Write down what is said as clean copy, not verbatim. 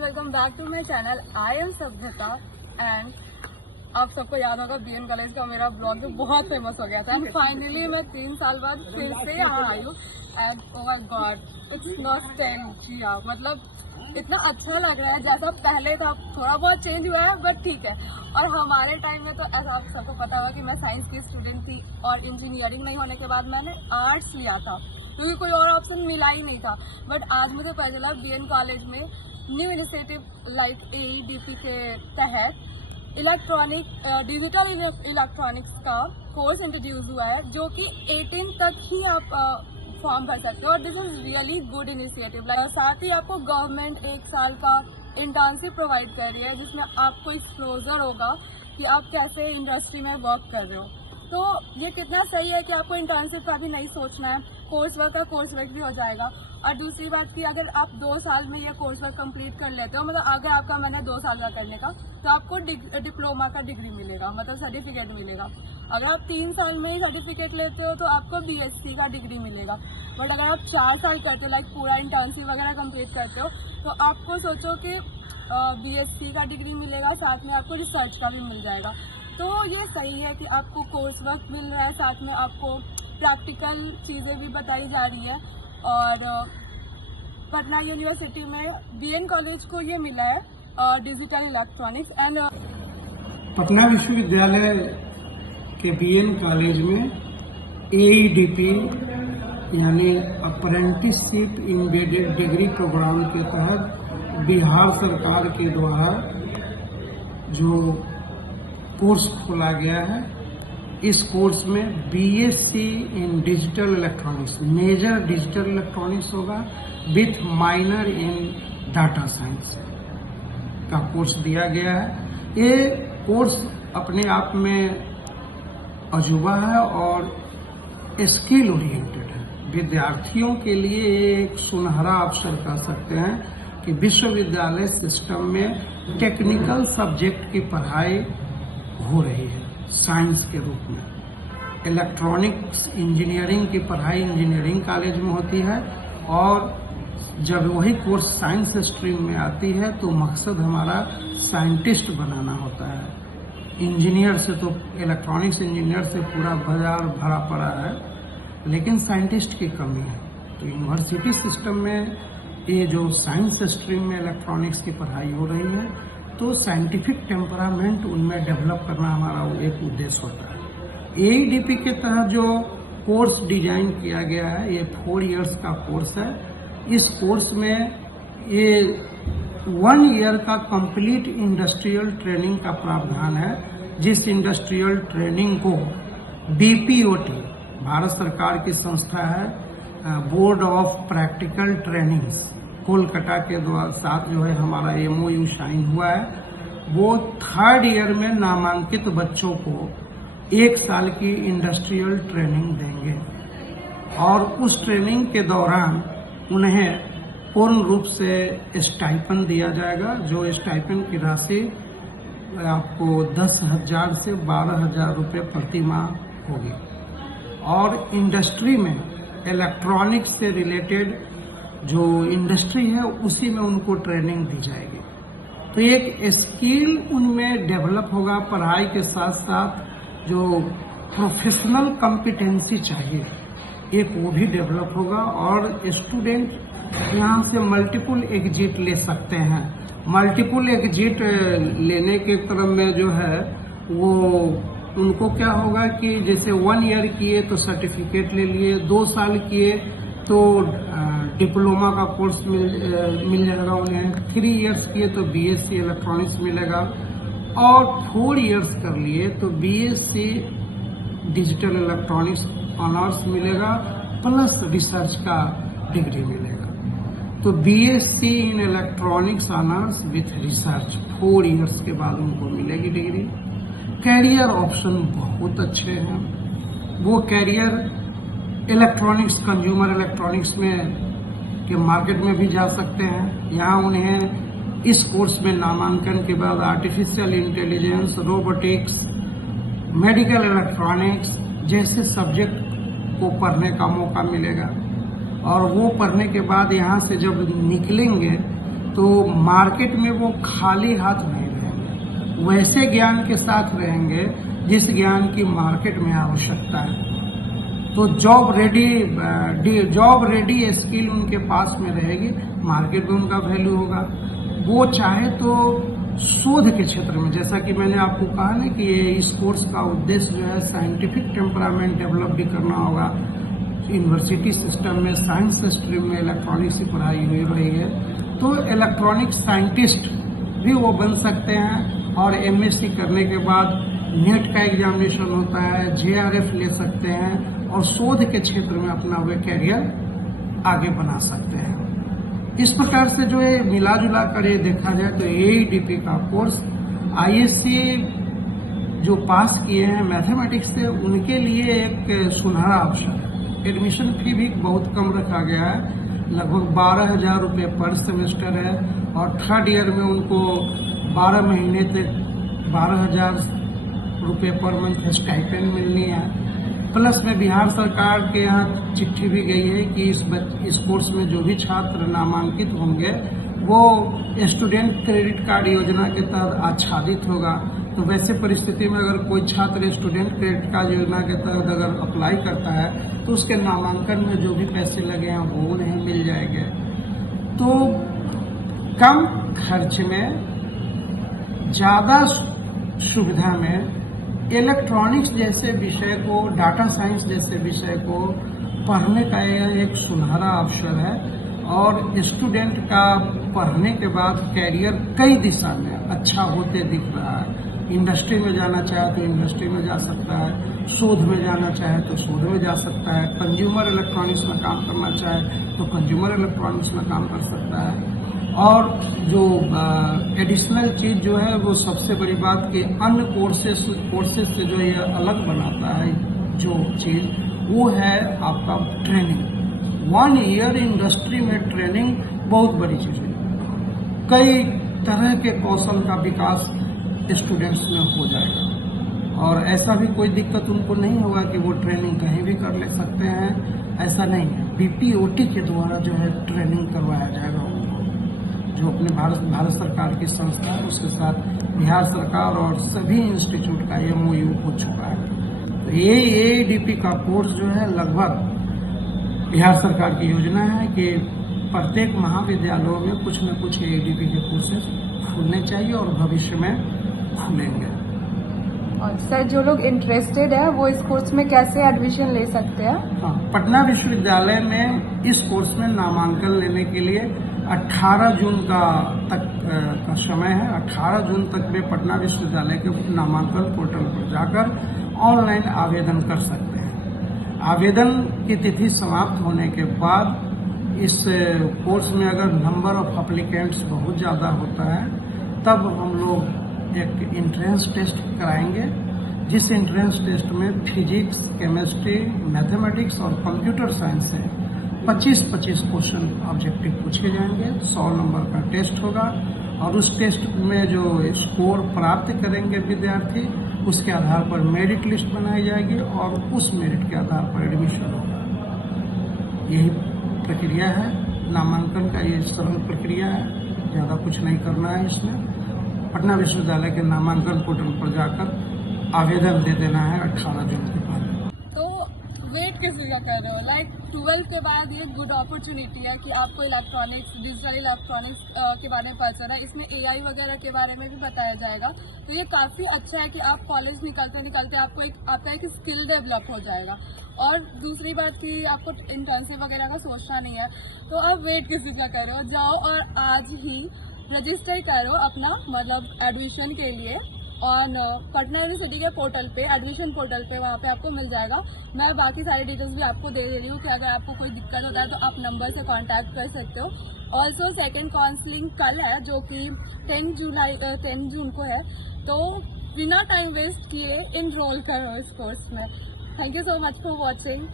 Welcome back to my channel. I am Sabhyata and आप सबको याद होगा बीएन कॉलेज का मेरा ब्लॉग जो बहुत फेमस हो गया था एंड फाइनली मैं 3 साल बाद फिर से यहाँ आई हूँ and oh my God it's nostalgia. मतलब इतना अच्छा लग रहा है जैसा पहले था, थोड़ा बहुत चेंज हुआ है बट ठीक है। और हमारे टाइम में तो ऐसा आप सबको पता होगा कि मैं साइंस की स्टूडेंट थी और इंजीनियरिंग नहीं होने के बाद मैंने आर्ट्स लिया था क्योंकि कोई और ऑप्शन मिला ही नहीं था। बट आज मुझे पता चला बीएन कॉलेज में न्यू इनिशिएटिव लाइक AEDP के तहत डिजिटल इलेक्ट्रॉनिक्स का कोर्स इंट्रोड्यूस हुआ है जो कि 18 तक ही आप फॉर्म भर सकते हो और this is really good initiative. साथ ही आपको गवर्नमेंट 1 साल का इंटर्नशिप प्रोवाइड कर रही है जिसमें आपको एक्सप्लोजर होगा कि आप कैसे इंडस्ट्री में वर्क कर रहे हो। तो ये कितना सही है कि आपको इंटर्नशिप का भी नहीं सोचना है, कोर्स वर्क का कोर्स वर्क भी हो जाएगा। और दूसरी बात कि अगर आप 2 साल में ये कोर्स वर्क कंप्लीट कर लेते हो, मतलब अगर आपका मन है 2 साल का करने का तो आपको डिप्लोमा का डिग्री मिलेगा, मतलब सर्टिफिकेट मिलेगा। अगर आप 3 साल में ही सर्टिफिकेट लेते हो तो आपको BSc का डिग्री मिलेगा। बट अगर आप 4 साल करते हो लाइक पूरा इंटर्नशिप वगैरह कंप्लीट करते हो तो आपको सोचो कि BSc का डिग्री मिलेगा, साथ में आपको रिसर्च का भी मिल जाएगा। तो ये सही है कि आपको कोर्स वर्क मिल रहा है, साथ में आपको प्रैक्टिकल चीज़ें भी बताई जा रही है। और पटना यूनिवर्सिटी में बीएन कॉलेज को ये मिला है डिजिटल इलेक्ट्रॉनिक्स एंड पटना विश्वविद्यालय के बीएन कॉलेज में AEDP यानी अप्रेंटिसशिप एम्बेडेड डिग्री प्रोग्राम के तहत बिहार सरकार के द्वारा जो कोर्स खोला गया है, इस कोर्स में BSc in digital electronics, major digital electronics होगा with minor in data science का कोर्स दिया गया है। ये कोर्स अपने आप में अजूबा है और स्किल ओरिएंटेड है। विद्यार्थियों के लिए एक सुनहरा अवसर कह सकते हैं कि विश्वविद्यालय सिस्टम में टेक्निकल सब्जेक्ट की पढ़ाई हो रही है साइंस के रूप में। इलेक्ट्रॉनिक्स इंजीनियरिंग की पढ़ाई इंजीनियरिंग कॉलेज में होती है और जब वही कोर्स साइंस स्ट्रीम में आती है तो मकसद हमारा साइंटिस्ट बनाना होता है। इंजीनियर से तो इलेक्ट्रॉनिक्स इंजीनियर से पूरा बाजार भरा पड़ा है, लेकिन साइंटिस्ट की कमी है। तो यूनिवर्सिटी सिस्टम में ये जो साइंस स्ट्रीम में इलेक्ट्रॉनिक्स की पढ़ाई हो रही है तो साइंटिफिक टेम्परामेंट उनमें डेवलप करना हमारा एक उद्देश्य होता है। AEDP के तहत जो कोर्स डिजाइन किया गया है ये 4 इयर्स का कोर्स है। इस कोर्स में ये 1 ईयर का कंप्लीट इंडस्ट्रियल ट्रेनिंग का प्रावधान है, जिस इंडस्ट्रियल ट्रेनिंग को BPOT भारत सरकार की संस्था है, board of practical trainings Kolkata के साथ जो है हमारा MOU साइन हुआ है, वो 3rd ईयर में नामांकित बच्चों को 1 साल की इंडस्ट्रियल ट्रेनिंग देंगे और उस ट्रेनिंग के दौरान उन्हें पूर्ण रूप से स्टाइपेंड दिया जाएगा। जो स्टाइपेंड की राशि आपको 10,000 से 12,000 रुपये प्रति माह होगी। और इंडस्ट्री में इलेक्ट्रॉनिक्स से रिलेटेड जो इंडस्ट्री है उसी में उनको ट्रेनिंग दी जाएगी। तो एक स्किल उनमें डेवलप होगा। पढ़ाई के साथ साथ जो प्रोफेशनल कॉम्पिटेंसी चाहिए एक वो भी डेवलप होगा और स्टूडेंट यहाँ से मल्टीपल एग्जिट ले सकते हैं। मल्टीपल एग्जिट लेने के क्रम में जो है वो उनको क्या होगा कि जैसे 1 ईयर किए तो सर्टिफिकेट ले लिए, 2 साल किए तो डिप्लोमा का कोर्स मिल जाएगा उन्हें, 3 इयर्स किए तो BSc इलेक्ट्रॉनिक्स मिलेगा और 4 इयर्स कर लिए तो BSc डिजिटल इलेक्ट्रॉनिक्स ऑनर्स मिलेगा प्लस रिसर्च का डिग्री मिलेगा। तो BSc in electronics honours with research 4 years के बाद उनको मिलेगी डिग्री। कैरियर ऑप्शन बहुत अच्छे हैं। वो कैरियर इलेक्ट्रॉनिक्स कंज्यूमर इलेक्ट्रॉनिक्स में के मार्केट में भी जा सकते हैं। यहाँ उन्हें इस कोर्स में नामांकन के बाद artificial intelligence, robotics, medical electronics जैसे सब्जेक्ट को पढ़ने का मौका मिलेगा और वो पढ़ने के बाद यहाँ से जब निकलेंगे तो मार्केट में वो खाली हाथ नहीं रहेंगे, वैसे ज्ञान के साथ रहेंगे जिस ज्ञान की मार्केट में आवश्यकता है। तो जॉब रेडी स्किल उनके पास में रहेगी, मार्केट में उनका वैल्यू होगा। वो चाहे तो शोध के क्षेत्र में, जैसा कि मैंने आपको कहा ना कि ये इस कोर्स का उद्देश्य जो है साइंटिफिक टेम्परामेंट डेवलप भी करना होगा। यूनिवर्सिटी सिस्टम में साइंस स्ट्रीम में इलेक्ट्रॉनिक्स की पढ़ाई हो रही है, तो इलेक्ट्रॉनिक साइंटिस्ट भी वो बन सकते हैं। और एमएससी करने के बाद नेट का एग्जामिनेशन होता है, जेआरएफ ले सकते हैं और शोध के क्षेत्र में अपना वे कैरियर आगे बना सकते हैं। इस प्रकार से जो है मिला जुला कर ये देखा जाए तो एईडीपी का कोर्स आईएससी जो पास किए हैं मैथमेटिक्स से, उनके लिए एक सुनहरा अवसर है। एडमिशन फी भी बहुत कम रखा गया है, लगभग 12,000 रुपये पर सेमेस्टर है। और थर्ड ईयर में उनको 12 महीने तक 12,000 रुपये पर मंथ स्टाइपेंड मिलनी है। प्लस में बिहार सरकार के यहाँ चिट्ठी भी गई है कि इस कोर्स में जो भी छात्र नामांकित होंगे वो स्टूडेंट क्रेडिट कार्ड योजना के तहत आच्छादित होगा। तो वैसे परिस्थिति में अगर कोई छात्र स्टूडेंट क्रेडिट कार्ड योजना के तहत अगर अप्लाई करता है तो उसके नामांकन में जो भी पैसे लगे हैं वो उन्हें मिल जाएंगे। तो कम खर्च में ज़्यादा सुविधा में इलेक्ट्रॉनिक्स जैसे विषय को, डाटा साइंस जैसे विषय को पढ़ने का यह एक सुनहरा अवसर है। और स्टूडेंट का पढ़ने के बाद कैरियर कई दिशा में अच्छा होते दिख रहा है। इंडस्ट्री में जाना चाहे तो इंडस्ट्री में जा सकता है, शोध में जाना चाहे तो शोध में जा सकता है, कंज्यूमर इलेक्ट्रॉनिक्स में काम करना चाहे तो कंज्यूमर इलेक्ट्रॉनिक्स में काम कर सकता है। और जो एडिशनल चीज़ जो है वो सबसे बड़ी बात कि अन्य कोर्सेज से जो ये अलग बनाता है जो चीज़, वो है आपका ट्रेनिंग। 1 ईयर इंडस्ट्री में ट्रेनिंग बहुत बड़ी चीज़ है। कई तरह के कौशल का विकास स्टूडेंट्स में हो जाएगा और ऐसा भी कोई दिक्कत उनको नहीं होगा कि वो ट्रेनिंग कहीं भी कर ले सकते हैं, ऐसा नहीं है। बीपीओटी के द्वारा जो है ट्रेनिंग करवाया जाएगा उनको, जो अपने भारत सरकार की संस्था है उसके साथ बिहार सरकार और सभी इंस्टीट्यूट का MOU हो चुका है। तो ये एईडीपी का कोर्स जो है लगभग बिहार सरकार की योजना है कि प्रत्येक महाविद्यालयों में कुछ न कुछ एईडीपी के कोर्सेज खुलने चाहिए और भविष्य में खुलेंगे। और सर जो लोग इंटरेस्टेड है वो इस कोर्स में कैसे एडमिशन ले सकते हैं? हाँ, पटना विश्वविद्यालय में इस कोर्स में नामांकन लेने के लिए 18 जून तक का समय है। 18 जून तक वे पटना विश्वविद्यालय के नामांकन पोर्टल पर जाकर ऑनलाइन आवेदन कर सकते हैं। आवेदन की तिथि समाप्त होने के बाद इस कोर्स में अगर नंबर ऑफ एप्लीकेंट्स बहुत ज़्यादा होता है तब हम लोग एक एंट्रेंस टेस्ट कराएंगे, जिस एंट्रेंस टेस्ट में फिजिक्स, केमिस्ट्री, मैथमेटिक्स और कंप्यूटर साइंस से 25-25 क्वेश्चन ऑब्जेक्टिव पूछे जाएंगे। 100 नंबर का टेस्ट होगा और उस टेस्ट में जो स्कोर प्राप्त करेंगे विद्यार्थी, उसके आधार पर मेरिट लिस्ट बनाई जाएगी और उस मेरिट के आधार पर एडमिशन होगा। यही प्रक्रिया है नामांकन का, ये सरल प्रक्रिया है, ज़्यादा कुछ नहीं करना है इसमें। पटना विश्वविद्यालय के नामांकन पोर्टल पर जाकर आवेदन दे देना है 18 जून के बाद। तो वेट किस लिए कर रहे हो? लाइक 12 के बाद ये गुड अपॉर्चुनिटी है कि आपको इलेक्ट्रॉनिक्स, डिजिटल इलेक्ट्रॉनिक्स के बारे में पता चला। इसमें AI वगैरह के बारे में भी बताया जाएगा। तो ये काफ़ी अच्छा है कि आप कॉलेज निकलते आपको आपका एक स्किल डेवलप हो जाएगा। और दूसरी बात कि आपको इंटर्नशिप वगैरह का सोचना नहीं है। तो आप वेट किस लिए कर रहे हो? जाओ और आज ही रजिस्टर करो अपना एडमिशन के लिए ऑन पटना यूनिवर्सिटी के पोर्टल पे, एडमिशन पोर्टल पे, वहाँ पे आपको मिल जाएगा। मैं बाकी सारी डिटेल्स भी आपको दे रही हूँ कि अगर आपको कोई दिक्कत होता है तो आप नंबर से कांटेक्ट कर सकते हो। ऑल्सो सेकेंड काउंसलिंग कल है जो कि 10 जून को है। तो बिना टाइम वेस्ट किए इनरोल करो इस कोर्स में। Thank you so much for watching.